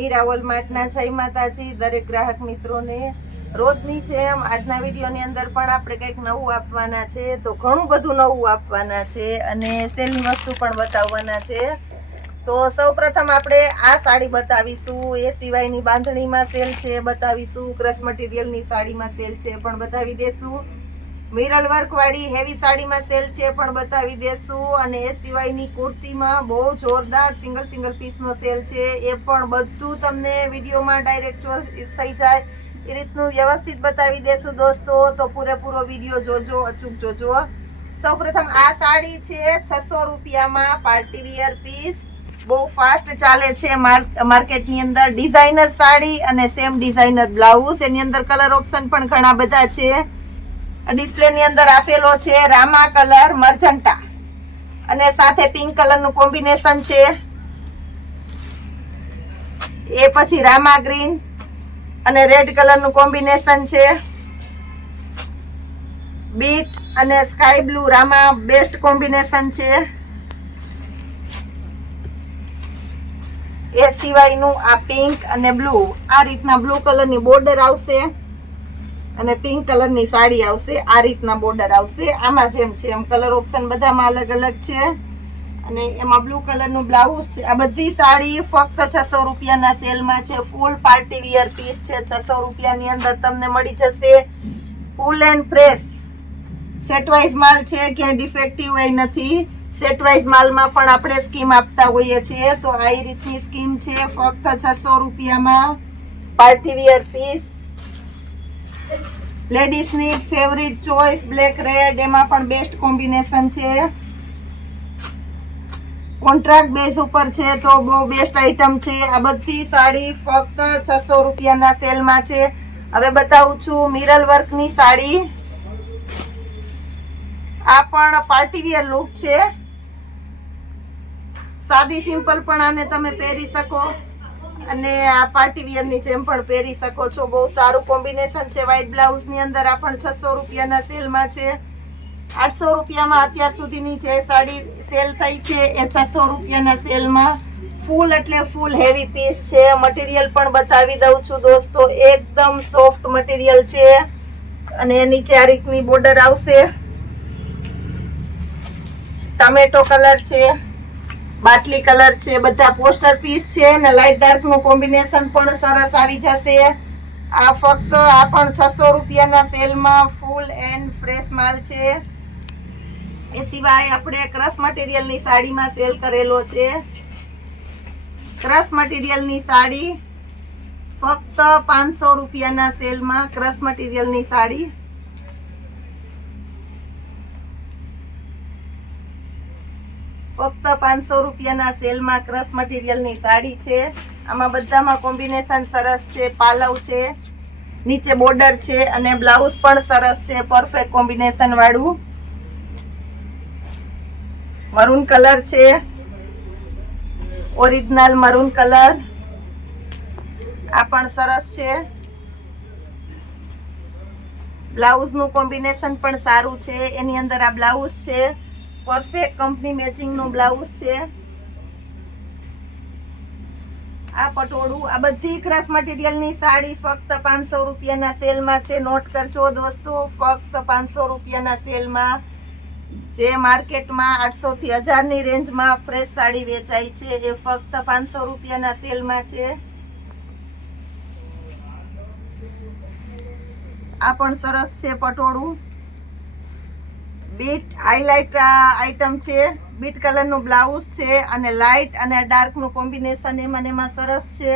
મીરા વોલમાર્ટના જય માતાજી દરેક ગ્રાહક મિત્રોને રોજની જેમ આજના વિડીયોની અંદર પણ આપણે કંઈક નવું આપવાના છે. તો ઘણું બધું નવું આપવાના છે અને સેલની વસ્તુ પણ બતાવવાના છે. તો સૌપ્રથમ આપણે આ સાડી બતાવીશું. એ સિવાયની બાંધણીમાં સેલ છે બતાવીશું. ક્રશ મટીરિયલની સાડીમાં સેલ છે પણ બતાવી દેશું. મિરર વર્ક વાળી હેવી સાડીમાં સેલ છે પણ બતાવી દેશું. અને એ સિવાયની કુર્તીમાં બહુ જોરદાર સિંગલ પીસનો સેલ છે, એ પણ બધું તમને વિડીયોમાં ડાયરેક્ટ થઈ જાય એ રીતનું વ્યવસ્થિત બતાવી દેશું દોસ્તો. તો પૂરેપૂરો વિડીયો જોજો, અચૂક જોજો. સૌપ્રથમ આ સાડી છે 600 રૂપિયામાં પાર્ટી વિયર પીસ. બહુ ફાસ્ટ ચાલે છે માર્કેટની અંદર. ડિઝાઇનર સાડી અને સેમ ડિઝાઇનર બ્લાઉઝ. એની અંદર કલર ઓપ્શન પણ ઘણા બધા છે. ડિસ્પ્લે ની અંદર આપેલો છે રામા કલર મર્જન્ટા અને સાથે પિંક કલર નું કોમ્બિનેશન છે. એ પછી રામા ગ્રીન અને રેડ કલર નું કોમ્બિનેશન છે. બીટ અને sky blue Rama best combination છે. એ સિવાયનું આ પિંક અને બ્લુ, આ રીતના બ્લુ કલરની બોર્ડર આવશે અને પિંક કલરની સાડી આવશે. આ રીતના બોર્ડર આવશે. આમાં જેમ છે એમ કલર ઓપ્શન બધામાં અલગ અલગ છે અને એમાં બ્લુ કલરનું બ્લાઉઝ છે. આ બધી સાડી ફક્ત 600 રૂપિયાના સેલમાં છે. ફૂલ પાર્ટી વિયર પીસ છે. 600 રૂપિયાની અંદર તમને મળી જશે. ફૂલ એન્ડ ફ્રેશ સેટવાઇઝ માલ છે, ક્યાંય ડિફેક્ટિવ એ નથી. સેટવાઇઝ માલમાં પણ આપણે સ્કીમ આપતા હોઈએ છીએ. તો આ રીતની સ્કીમ છે ફક્ત 600 રૂપિયામાં પાર્ટી વિયર પીસ. લેડીઝની ફેવરિટ ચોઇસ બ્લેક રેડ, એમાં પણ બેસ્ટ કોમ્બિનેશન છે. કોન્ટ્રાક્ટ બેઝ ઉપર છે તો બહુ બેસ્ટ આઈટમ છે. આ બધી સાડી ફક્ત 600 રૂપિયાના સેલમાં છે. હવે બતાવું છું મિરર વર્કની સાડી. આ પણ પાર્ટી વિયર લુક છે. સાદી સિમ્પલ પણ આને તમે પહેરી શકો અને આ પાર્ટી વિયર ની જેમ પણ પહેરી શકો છો. બહુ સારું કોમ્બિનેશન છે. વ્હાઈટ બ્લાઉઝ ની અંદર આ પણ 600 રૂપિયાના સેલમાં છે. 800 રૂપિયામાં અત્યાર સુધીની જે સાડી સેલ થઈ છે એ 600 રૂપિયાના સેલમાં. ફૂલ એટલે ફૂલ હેવી પીસ છે. મટીરિયલ પણ બતાવી દઉં છું દોસ્તો. એકદમ સોફ્ટ મટીરિયલ છે અને નીચે આ રીતની બોર્ડર આવશે. ટમેટો કલર છે, બાટલી કલર છે, બધા પોસ્ટર પીસ છે અને લાઇટ ડાર્ક નું કોમ્બિનેશન પણ સરસ આવી જશે. આ ફક્ત આ પણ 600 રૂપિયાના સેલમાં ફૂલ એન્ડ ફ્રેશ માલ છે. એ સિવાય આપણે ક્રશ મટીરિયલ ની સાડીમાં સેલ કરેલો છે. ક્રશ મટીરિયલ ની સાડી ફક્ત 500 રૂપિયાના સેલમાં. ક્રશ મટીરિયલ ની સાડી ફક્ત 500 રૂપિયાના સેલમાં ક્રશ મટીરિયલની સાડી છે. આમાં બધામાં કોમ્બિનેશન સરસ છે. પાલવ છે, નીચે બોર્ડર છે અને બ્લાઉઝ પણ સરસ છે, પરફેક્ટ કોમ્બિનેશન વાળું. મરૂન કલર છે, ઓરિજિનલ મરૂન કલર. આ પણ સરસ છે. બ્લાઉઝનું કોમ્બિનેશન પણ સારું છે. એની અંદર આ બ્લાઉઝ છે, પરફેક્ટ કંપની મેચિંગ નું બ્લાઉઝ છે. આ પટોળું. આ બધી ક્રશ મટીરિયલ ની સાડી ફક્ત 500 રૂપિયાના સેલમાં છે. નોટ કરજો દોસ્તો, ફક્ત 500 રૂપિયાના સેલમાં. જે માર્કેટમાં 800 થી 1000 ની રેન્જમાં ફ્રેશ સાડી વેચાય છે એ ફક્ત 500 રૂપિયાના સેલમાં છે. આ પણ સરસ છે પટોળું. બીટ હાઇલાઇટ આઈટમ છે. બીટ કલર નું બ્લાઉઝ છે અને લાઇટ અને ડાર્ક નું કોમ્બિનેશન એમાં સરસ છે.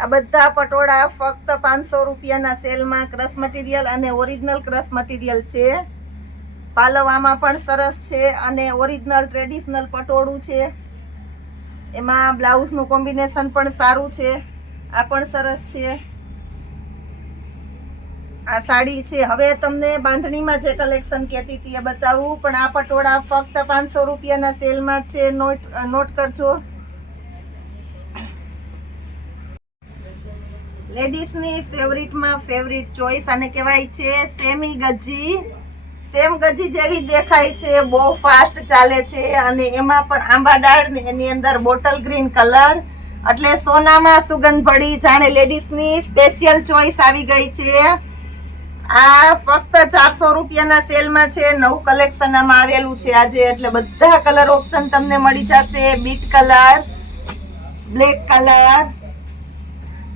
આ બધા પટોળા ફક્ત 500 રૂપિયાના સેલમાં. ક્રશ મટીરિયલ અને ઓરિજિનલ ક્રશ મટીરિયલ છે. પાલવામાં પણ સરસ છે અને ઓરિજિનલ ટ્રેડિશનલ પટોળું છે. એમાં બ્લાઉઝનું કોમ્બિનેશન પણ સારું છે. આ પણ સરસ છે. આ સાડી છે. હવે તમને બાંધણીમાં જે કલેક્શન કહેતી હતી એ બતાવું, પણ આ પટોળા ફક્ત 500 રૂપિયાના સેલમાં છે. નોટ કરજો. લેડીઝની ફેવરિટમાં ફેવરિટ ચોઈસ આને કહેવાય છે સેમી ગજી સેમ ગજી જેવી દેખાય છે, બહુ ફાસ્ટ ચાલે છે અને એમાં પણ આંબા ડાળ ને એની અંદર બોટલ ગ્રીન કલર, એટલે સોનામાં સુગંધ ભળી, જાણે લેડીઝની સ્પેશિયલ ચોઈસ આવી ગઈ છે. આ ફક્ત 400 રૂપિયાના સેલમાં છે. નવું કલેક્શન આમાં આવેલું છે આજે, એટલે બધા કલર ઓપ્શન તમને મળી જશે. Bit colour, black colour,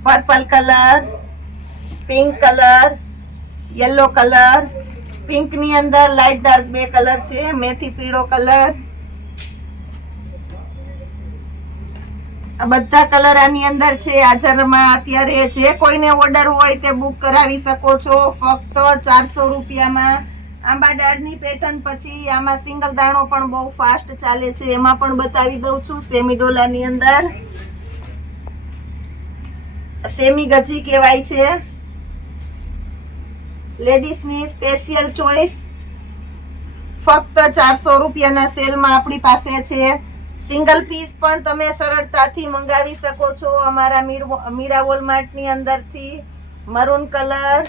purple colour, pink colour, yellow colour, pink ની અંદર લાઇટ ડાર્ક બે કલર છે, મેથી પીળો કલર, આ બધા કલર આની અંદર છે. હાજરમાં અત્યારે જે કોઈને ઓર્ડર હોય તે બુક કરાવી શકો છો ફક્ત 400 રૂપિયામાં. આંબા ડાળની પેટર્ન પછી આમાં સિંગલ દાણો પણ બહુ ફાસ્ટ ચાલે છે, એમાં પણ બતાવી દઉં છું. સેમી ડોલાની અંદર સેમી ગજી કહેવાય છે, લેડીઝની સ્પેશિયલ ચોઈસ. ફક્ત 400 રૂપિયાના સેલમાં આપણી પાસે છે. સિંગલ પીસ પણ તમે સરળતાથી મંગાવી શકો છો અમારા મીરા વોલમાર્ટની અંદરથી. Maroon colour,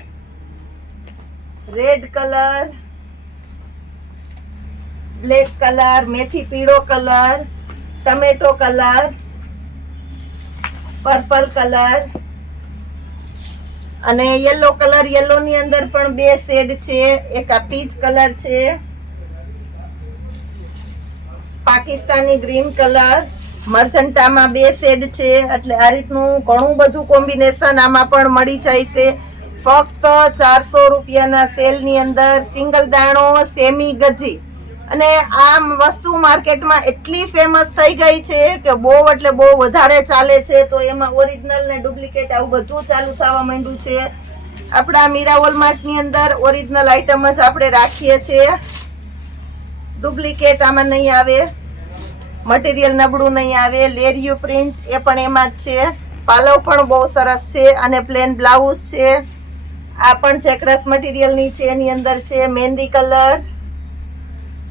red colour, black colour, મેથી પીળો colour, tomato colour, purple colour અને યલો કલર. યલો ની અંદર પણ બે શેડ છે, એક આ પીચ કલર છે, પાકિસ્તાની ગ્રીન કલર, મર્જન્ટામાં બે શેડ છે. એટલે આ રીતનું ઘણું બધું કોમ્બિનેશન આમાં પણ મળી જાય છે. ફક્ત 400 રૂપિયાના સેલની અંદર સિંગલ દાણો સેમી ગજી. અને આ વસ્તુ માર્કેટમાં એટલી ફેમસ થઈ ગઈ છે કે બહુ એટલે બહુ વધારે ચાલે છે. તો એમાં ઓરિજિનલ ને ડુપ્લિકેટ આવું બધું ચાલુ થવા માંડ્યું છે. આપણા મીરા વોલમાર્ટની અંદર ઓરિજિનલ આઈટમ જ આપણે રાખીએ છીએ, ડુપ્લિકેટ આમાં નહીં આવે, મટીરિયલ નબળું નહીં આવે. લેરિયું પ્રિન્ટ એ પણ એમાં જ છે. પાલવ પણ બહુ સરસ છે અને પ્લેન બ્લાઉઝ છે. આ પણ ચેકરસ મટીરિયલની છે, એની અંદર છે મહેંદી કલર.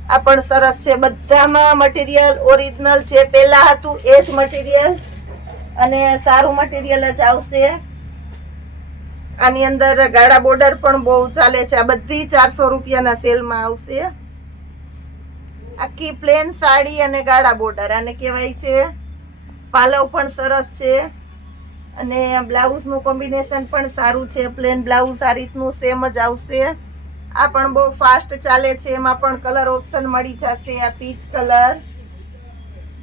આ પણ સરસ છે. બધામાં મટીરિયલ ઓરિજિનલ છે, પહેલા હતું એ જ મટીરિયલ અને સારું મટીરિયલ જ આવશે. આની અંદર ગાળા બોર્ડર પણ બહુ ચાલે છે. આ બધી 400 રૂપિયાના સેલમાં આવશે. આખી પ્લેન સાડી અને ગાળા બોર્ડર આને કહેવાય છે. પાલવ પણ સરસ છે અને બ્લાઉઝનું કોમ્બિનેશન પણ સારું છે. પ્લેન બ્લાઉઝ આ રીતનું સેમ જ આવશે. આ પણ બહુ ફાસ્ટ ચાલે છે. એમાં પણ કલર ઓપ્શન મળી જશે. આ પીચ કલર,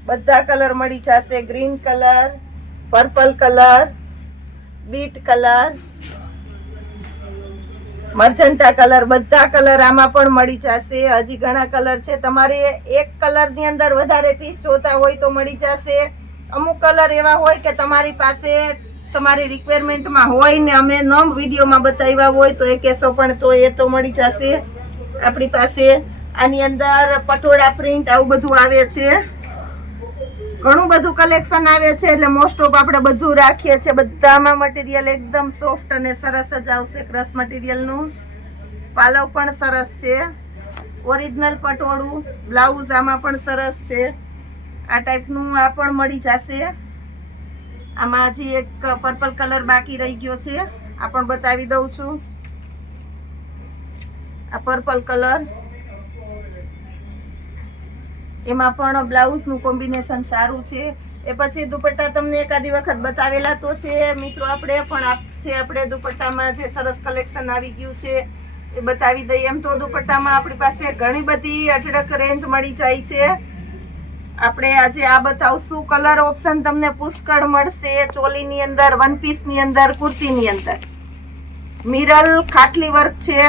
બધા કલર મળી જશે. Green colour, purple colour, bit colour, magenta colour, બધા કલર આમાં પણ મળી જશે. હજી ઘણા કલર છે. તમારે એક કલરની અંદર વધારે પીસ જોતા હોય તો મળી જશે. અમુક કલર એવા હોય કે તમારી પાસે તમારી રિક્વાયરમેન્ટમાં હોય ને અમે ન વિડીયોમાં બતાવ્યા હોય તો એ કહેશો પણ તો એ તો મળી જશે આપણી પાસે. આની અંદર પટોળા પ્રિન્ટ આવું બધું આવે છે. ઘણું બધું કલેક્શન આવે છે, એટલે મોસ્ટ ઓફ આપણે બધું રાખીએ છીએ. બધામાં મટીરિયલ એકદમ સોફ્ટ અને સરસ જ આવશે. ક્રશ મટીરિયલનું પાલવ પણ સરસ છે. ઓરિજિનલ પટોળું બ્લાઉઝ આમાં પણ સરસ છે. આ ટાઈપનું આ પણ મળી જશે. આમાં હજી એક પર્પલ કલર બાકી રહી ગયો છે, આ પણ બતાવી દઉં છું. આ પર્પલ કલર, એમાં પણ બ્લાઉઝનું કોમ્બિનેશન સારું છે. એ પછી દુપટ્ટા તમને એકાદી વખત બતાવેલા તો છે મિત્રો આપણે, પણ આપણે દુપટ્ટામાં જે સરસ કલેક્શન આવી ગયું છે એ બતાવી દઈએ. એમ તો દુપટ્ટામાં આપણી પાસે ઘણી બધી અઢળક રેન્જ મળી જાય છે. આપણે આજે આ બતાવશું. કલર ઓપ્શન તમને પુષ્કળ મળશે. ચોલીની અંદર, વન પીસની અંદર, કુર્તીની અંદર. મિરલ ખાટલી વર્ક છે.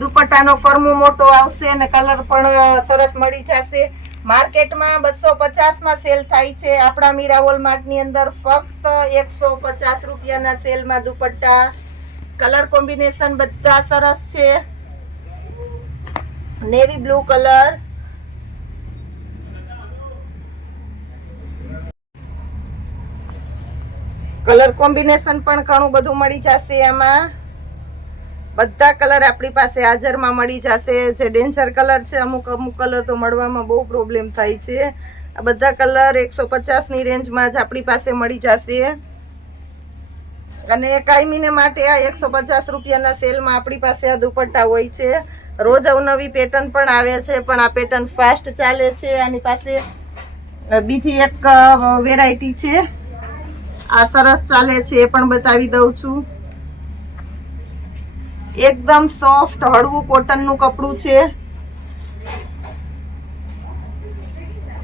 દુપટ્ટાનો ફરમો મોટો આવશે અને કલર પણ સરસ મળી જશે. માર્કેટમાં 250માં સેલ થાય છે. આપણા મીરા વોલમાર્ટની અંદર ફક્ત 150 રૂપિયાના સેલમાં દુપટ્ટા. કલર કોમ્બિનેશન બધા સરસ છે. Navy blue colour, colour combination પણ ઘણું બધું મળી જશે. આમાં બધા કલર આપણી પાસે હાજરમાં મળી જશે. જે ડેન્જર કલર છે, અમુક કલર તો મળવામાં બહુ પ્રોબ્લેમ થાય છે. આ બધા કલર 150ની રેન્જમાં જ આપણી પાસે મળી જશે. અને કાયમીને માટે આ 150 રૂપિયાના સેલમાં આપણી પાસે આ દુપટ્ટા હોય છે. રોજ અવનવી પેટર્ન પણ આવે છે, પણ આ પેટર્ન ફાસ્ટ ચાલે છે. આની પાસે બીજી એક વેરાયટી છે, આ સરસ ચાલે છે, એ પણ બતાવી દઉં છું. એકદમ સોફ્ટ હળવું કોટનનું કપડું છે.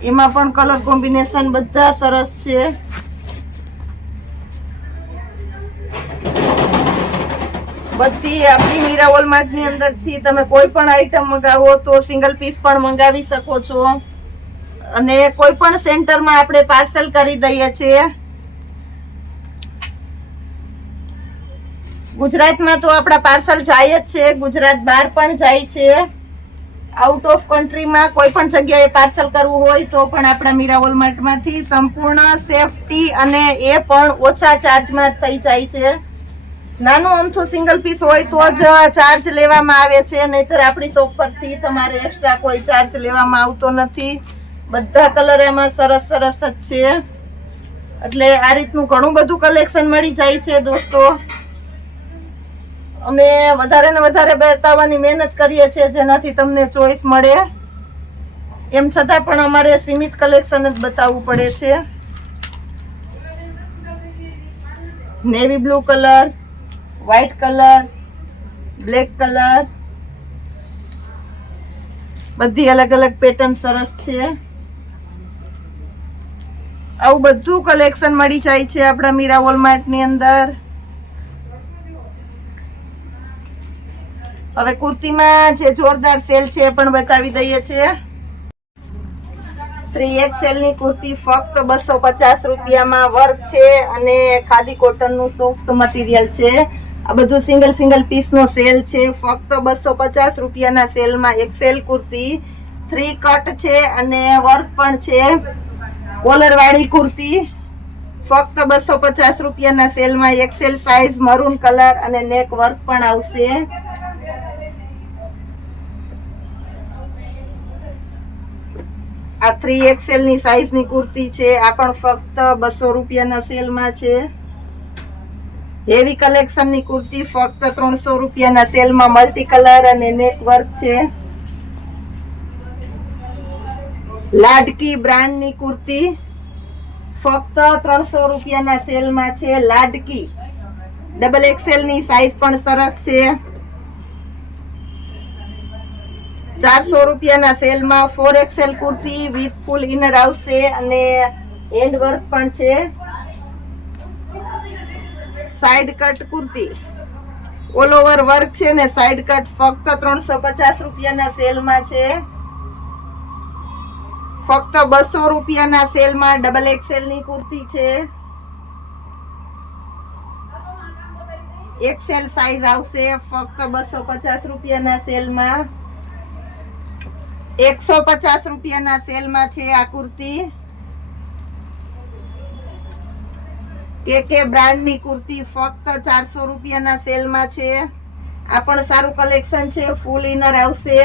એમાં પણ કલર કોમ્બિનેશન બધા સરસ છે. બધી આપણી મીરા વોલમાર્ટ ની અંદર થી તમે કોઈ પણ આઈટમ મંગાવો તો સિંગલ પીસ પણ મંગાવી શકો છો, અને કોઈ પણ સેન્ટરમાં આપણે પાર્સલ કરી દઈએ છીએ. ગુજરાતમાં તો આપણા પાર્સલ જાય જ છે, ગુજરાત બહાર પણ જાય છે. આઉટ ઓફ કન્ટ્રીમાં કોઈ પણ જગ્યાએ પાર્સલ કરવું હોય તો પણ આપણા મીરા વોલમાર્ટમાંથી સંપૂર્ણ સેફટી અને એ પણ ઓછા ચાર્જમાં થઈ જાય છે. નાનું અમથું સિંગલ પીસ હોય તો જ ચાર્જ લેવામાં આવે છે, નહીતર આપણી શોપ પરથી તમારે એક્સ્ટ્રા કોઈ ચાર્જ લેવામાં આવતો નથી. બધા કલર એમાં સરસ સરસ જ છે. એટલે આ રીતનું ઘણું બધું કલેક્શન મળી જાય છે દોસ્તો. અમે વધારે ને વધારે બતાવવાની મહેનત કરીએ છીએ, જેનાથી તમને ચોઈસ મળે. એમ છતાં પણ અમારે સીમિત કલેક્શન જ બતાવવું પડે છે. Navy blue colour, white colour, black colour, બધી અલગ અલગ પેટર્ન સરસ છે. આવું બધું કલેક્શન મળી જાય છે આપણા મીરા વોલમાર્ટ ની અંદર. હવે કુર્તીમાં જે જોરદાર સેલ છે એ પણ બતાવી દઈએ છીએ. 3XL ની કુર્તી ફક્ત 250 રૂપિયામાં વર્ક છે, અને ખાદી કોટન નું સોફ્ટ મટીરિયલ છે. આ બધું સિંગલ પીસ નો સેલ છે. ફક્ત 250 રૂપિયાના સેલમાં XL કુર્તી 3 કટ છે અને વર્ક પણ છે. કોલર વાળી કુર્તી ફક્ત 250 રૂપિયાના સેલમાં XL સાઈઝ, મરૂન કલર અને નેક વર્ક પણ આવશે. આ 3XL ની સાઈઝ ની કુર્તી છે. આ પણ ફક્ત 200 રૂપિયાના સેલમાં છે. હેવી કલેક્શન ની કુર્તી ફક્ત 300 રૂપિયાના સેલમાં મલ્ટી કલર અને નેક વર્ક છે. લાડકી બ્રાન્ડ ની કુર્તી ફક્ત 300 રૂપિયાના સેલમાં છે. લાડકી XXL ની સાઈઝ પણ સરસ છે. 400 રૂપિયાના સેલમાં 4XL kurti with full inner આવશે અને હેન્ડ વર્ક પણ છે. Side cut kurti all over work છે ને સાઈડ કટ ફક્ત 350 રૂપિયાના સેલમાં છે. ફક્ત 200 રૂપિયાના સેલમાં XXL ની કુર્તી છે. XL સાઈઝ આવશે ફક્ત 250 રૂપિયાના સેલમાં. 150 રૂપિયાના સેલમાં છે આ કુર્તી. કે બ્રાન્ડ ની કુર્તી ફક્ત 400 રૂપિયાના સેલમાં છે. આ પણ સારું કલેક્શન છે. ફૂલ ઇનર આવશે.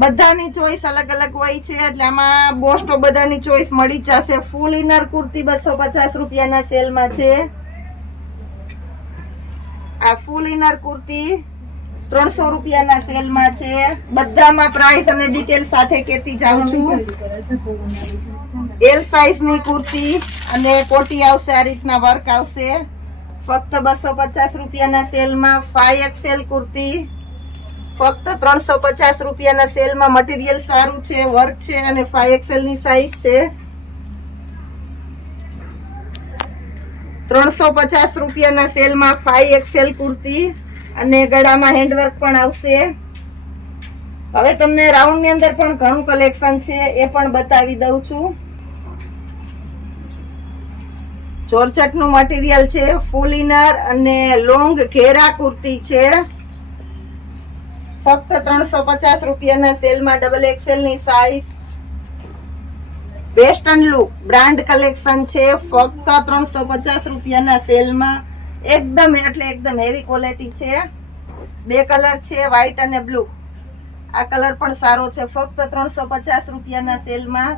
બધાની ચોઈસ અલગ અલગ હોય છે, એટલે આમાં મોસ્ટ ઓફ બધાની ચોઈસ મળી જશે. ફૂલ ઇનર કુર્તી 250 રૂપિયાના સેલમાં છે. આ ફૂલ ઇનર કુર્તી 300 રૂપિયાના સેલમાં છે. બધામાં પ્રાઇસ અને ડિટેલ સાથે કહેતી જાઉં છું. એલ સાઈઝ ની કુર્તી અને કોટી આવશે, આ રીતના વર્ક આવશે. ફક્ત 250 રૂપિયાના સેલમાં 5XL કુર્તી ફક્ત 350 રૂપિયાના સેલમાં. મટીરિયલ સારું છે, વર્ક છે અને 5XL ની સાઈઝ છે. 350 રૂપિયાના સેલમાં 5XL કુર્તી અને ગળામાં હેન્ડવર્ક પણ આવશે. હવે તમને રાઉન્ડ ની અંદર પણ ઘણું કલેક્શન છે, એ પણ બતાવી દઉં છું. જોર્જેટ નું મટીરિયલ છે. ફૂલ ઇનર અને લોંગ ઘેરા કુર્તી છે. ફક્ત 350 રૂપિયાના સેલમાં XXL ની size. Western look brand collection છે. ફક્ત 350 રૂપિયાના સેલમાં. એકદમ એટલે એકદમ હેવી ક્વોલિટી છે. 2 કલર છે, વ્હાઈટ અને બ્લુ. આ કલર પણ સારો છે. ફક્ત 350 રૂપિયાના સેલમાં.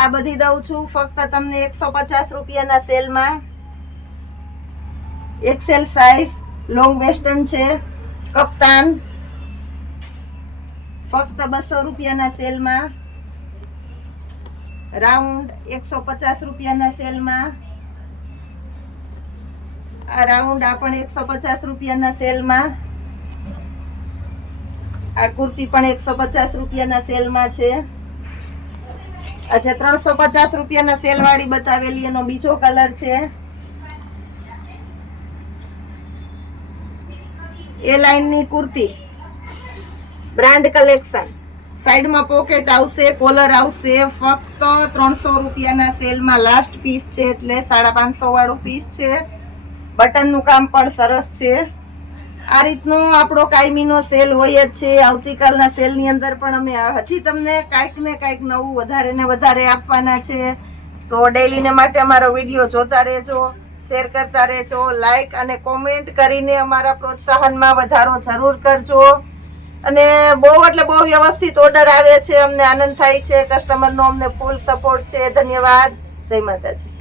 આ બધી દઉં છું ફક્ત તમને 150 રૂપિયાના સેલમાં. XL સાઈઝ લોંગ વેસ્ટર્ન છે. કપ્તાન ફક્ત 200 રૂપિયાના સેલમાં. રાઉન્ડ 150 રૂપિયાના સેલમાં. આ રાઉન્ડ આ પણ 150 રૂપિયાના સેલમાં. આ કુર્તી પણ 150 રૂપિયાના સેલમાં છે. અચ્છા 350 રૂપિયાના સેલ વાળી બતાવેલી એનો બીજો કલર છે. એ લાઈનની કુર્તી, બ્રાન્ડ કલેક્શન. સાઈડમાં પોકેટ આવશે, કોલર આવશે. ફક્ત 300 રૂપિયાના સેલમાં લાસ્ટ પીસ છે, એટલે 550 વાળું પીસ છે. બટનનું કામ પણ સરસ છે. આ રીતનો આપણો કાયમીનો સેલ હોય જ છે. આવતીકાલના સેલની અંદર પણ અમે હજી તમને કાંઈક ને કાંઈક નવું વધારે ને વધારે આપવાના છે. તો ડેઈલીને માટે અમારો વિડીયો જોતા રહેજો, શેર કરતા રહેજો, લાઈક અને કોમેન્ટ કરીને અમારા પ્રોત્સાહનમાં વધારો જરૂર કરજો. અને બહુ એટલે બહુ વ્યવસ્થિત ઓર્ડર આવે છે. અમને આનંદ થાય છે. કસ્ટમરનો અમને ફૂલ સપોર્ટ છે. ધન્યવાદ. જય માતાજી.